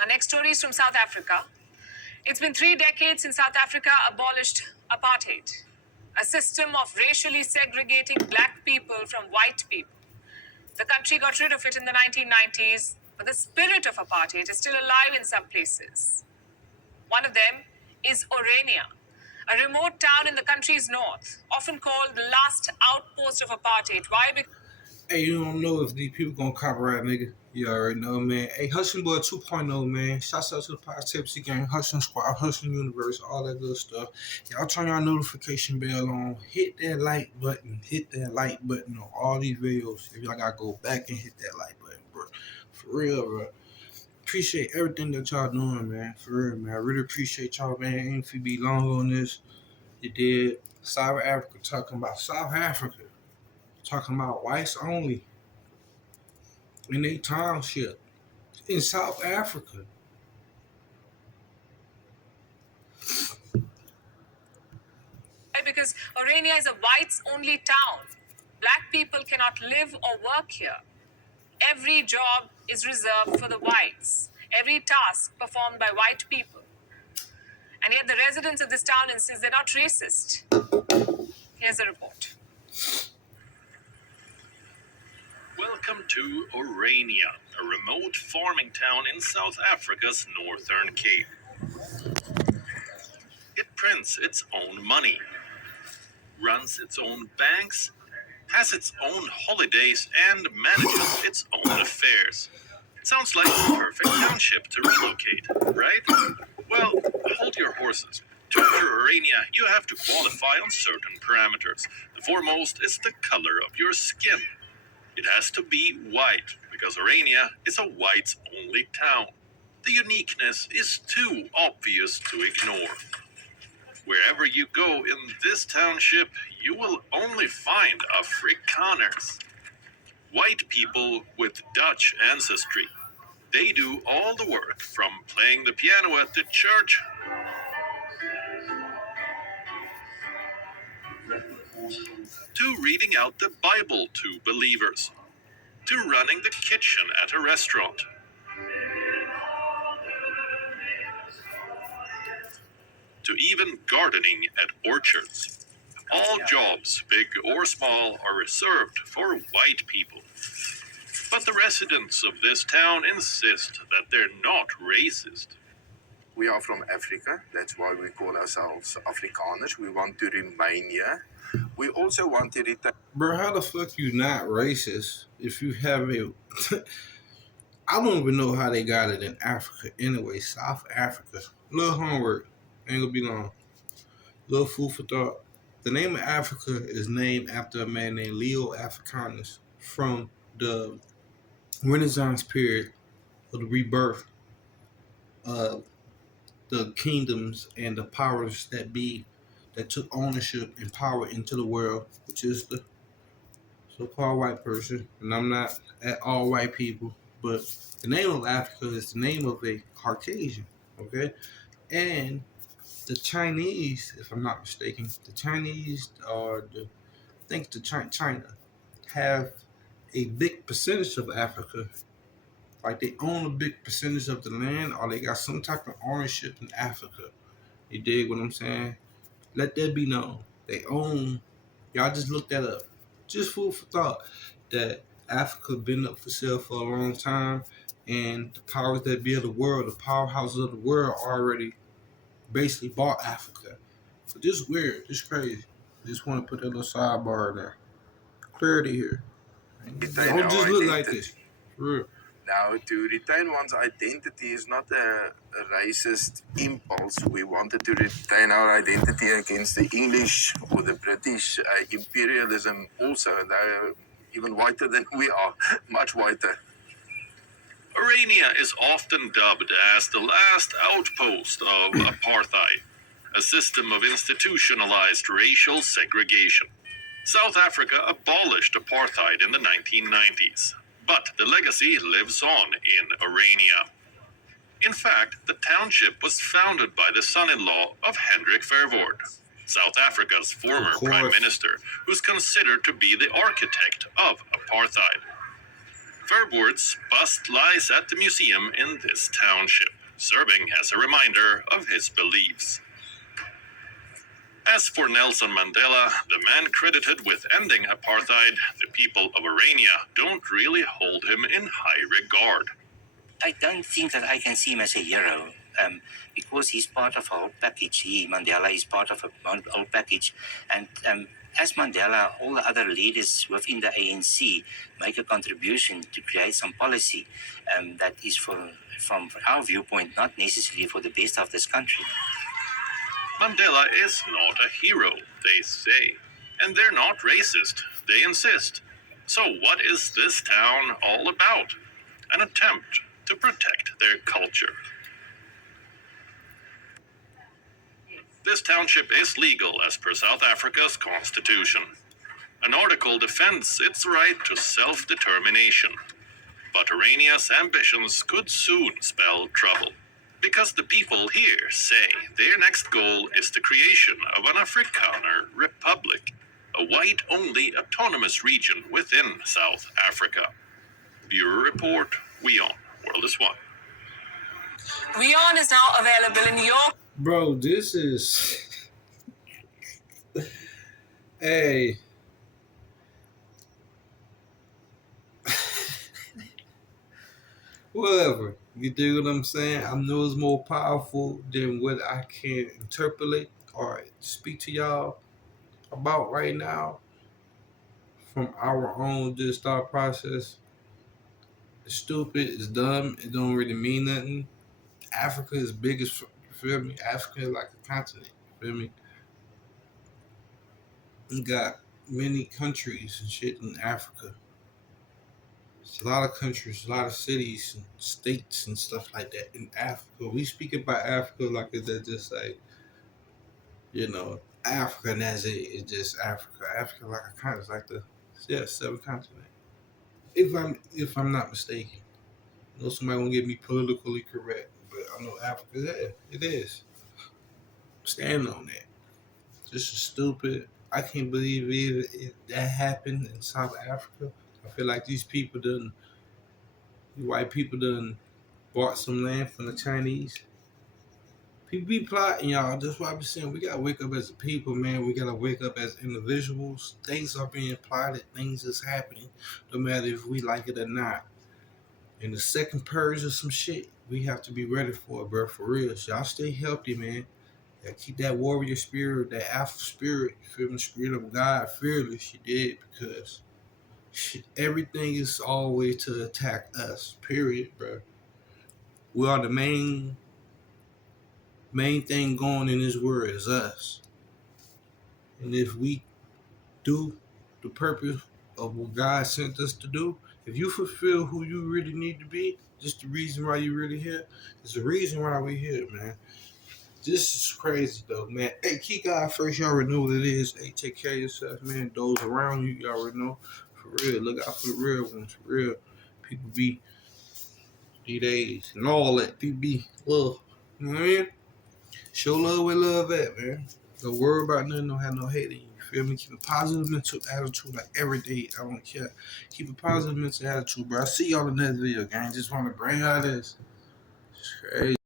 Our next story is from South Africa. It's been 3 decades since South Africa abolished apartheid, a system of racially segregating black people from white people. The country got rid of it in the 1990s, but the spirit of apartheid is still alive in some places. One of them is Orania, a remote town in the country's north, often called the last outpost of apartheid. Why? Because Hey, you don't know if these people gonna copyright, nigga. You already know, man. Hey, Hustling Boy 2.0, man. Shouts out to the Positivity Gang, Hustling Squad, Hustling Universe, all that good stuff. Y'all turn your notification bell on. Hit that like button. Hit that like button on all these videos. If y'all gotta go back and hit that like button, bro. For real, bro. Appreciate everything that y'all doing, man. For real, man. I really appreciate y'all, man. Ain't if you be long on this. You did. South Africa, talking about South Africa. Talking about whites only in a township in South Africa. because Orania is a whites only town. Black people cannot live or work here. Every job is reserved for the whites, every task performed by white people. And yet the residents of this town insist they're not racist. Here's a report. Welcome to Orania, a remote farming town in South Africa's Northern Cape. It prints its own money, runs its own banks, has its own holidays, and manages its own affairs. Sounds like the perfect township to relocate, right? Well, hold your horses. To enter Orania, you have to qualify on certain parameters. The foremost is the color of your skin. It has to be white, because Orania is a whites-only town. The uniqueness is too obvious to ignore. Wherever you go in this township, you will only find Afrikaners. White people with Dutch ancestry. They do all the work, from playing the piano at the church to reading out the Bible to believers, to running the kitchen at a restaurant, to even gardening at orchards. All jobs, big or small, are reserved for white people. But the residents of this town insist that they're not racist. We are from Africa. That's why we call ourselves Afrikaners. We want to remain here. We also want to retain. Bro, how the fuck you not racist if you have a I don't even know how they got it in Africa anyway. South Africa. Little homework. Ain't gonna be long. Little food for thought. The name of Africa is named after a man named Leo Africanus from the Renaissance period of the rebirth of the kingdoms and the powers that be that took ownership and power into the world, which is the so-called white person. And I'm not at all white people, but the name of Africa is the name of a Caucasian, okay? And the Chinese, if I'm not mistaken, the Chinese are I think the China have a big percentage of Africa. Like they own a big percentage of the land, or they got some type of ownership in Africa. You dig what I'm saying? Let that be known. They own. Y'all just look that up. Just food for thought. That Africa been up for sale for a long time, and the powers that be of the world, the powerhouses of the world, already basically bought Africa. So this is weird. This is crazy. Just want to put that little sidebar there. Clarity here. Don't just look like this. For real. Now, to retain one's identity is not a racist impulse. We wanted to retain our identity against the English or the British imperialism also. They're even whiter than we are, much whiter. Orania is often dubbed as the last outpost of apartheid, a system of institutionalized racial segregation. South Africa abolished apartheid in the 1990s, but the legacy lives on in Orania. In fact, the township was founded by the son-in-law of Hendrik Verwoerd, South Africa's former prime minister, who's considered to be the architect of apartheid. Verwoerd's bust lies at the museum in this township, serving as a reminder of his beliefs. As for Nelson Mandela, the man credited with ending apartheid, the people of Orania don't really hold him in high regard. I don't think that I can see him as a hero, because he's part of a whole package. Mandela is part of a whole package, and as Mandela, all the other leaders within the ANC make a contribution to create some policy that is, from our viewpoint, not necessarily for the best of this country. Mandela is not a hero, they say, and they're not racist, they insist. So what is this town all about? An attempt to protect their culture. This township is legal as per South Africa's constitution. An article defends its right to self-determination. But Orania's ambitions could soon spell trouble, because the people here say their next goal is the creation of an Afrikaner republic, a white-only autonomous region within South Africa. Bureau Report, WION, World is One. WION is now available in your... Bro, this is... Hey. Whatever. You dig what I'm saying? I know it's more powerful than what I can interpolate or speak to y'all about right now from our own just thought process. It's stupid, it's dumb, it don't really mean nothing. Africa is biggest, you feel me? Africa is like a continent, you feel me? We got many countries and shit in Africa. It's a lot of countries, a lot of cities and states and stuff like that in Africa. We speak about Africa like it's just like, you know, Africa and that's it. It's just Africa. Africa like a continent, it's like the seventh continent. If I'm not mistaken. I know somebody gonna get me politically correct, but I know Africa is that. It is. Stand on that. This is stupid. I can't believe that happened in South Africa. I feel like these white people done bought some land from the Chinese. People be plotting, y'all. That's why I be saying we gotta wake up as a people, man. We gotta wake up as individuals. Things are being plotted. Things is happening, no matter if we like it or not. And the second purge of some shit, we have to be ready for it, bro. For real. So y'all stay healthy, man. Yeah, keep that warrior spirit, that alpha spirit, feel the spirit of God fearless. You did, because everything is always to attack us. Period, bro. We are the main thing going in this world is us. And if we do the purpose of what God sent us to do, if you fulfill who you really need to be, just the reason why you really here, it's the reason why we here, man. This is crazy though, man. Hey, keep God first. Y'all already know what it is. Hey, take care of yourself, man. Those around you, y'all already know. For real, look out for the real ones. For real, people be D-Days and all that. People be love. You know what I mean? Show love where love at, man. Don't worry about nothing. Don't have no hate in you. Feel me? Keep a positive mental attitude like every day. I don't care. Keep a positive mental attitude, bro. I see y'all in the next video, gang. Just want to bring out this. It's crazy.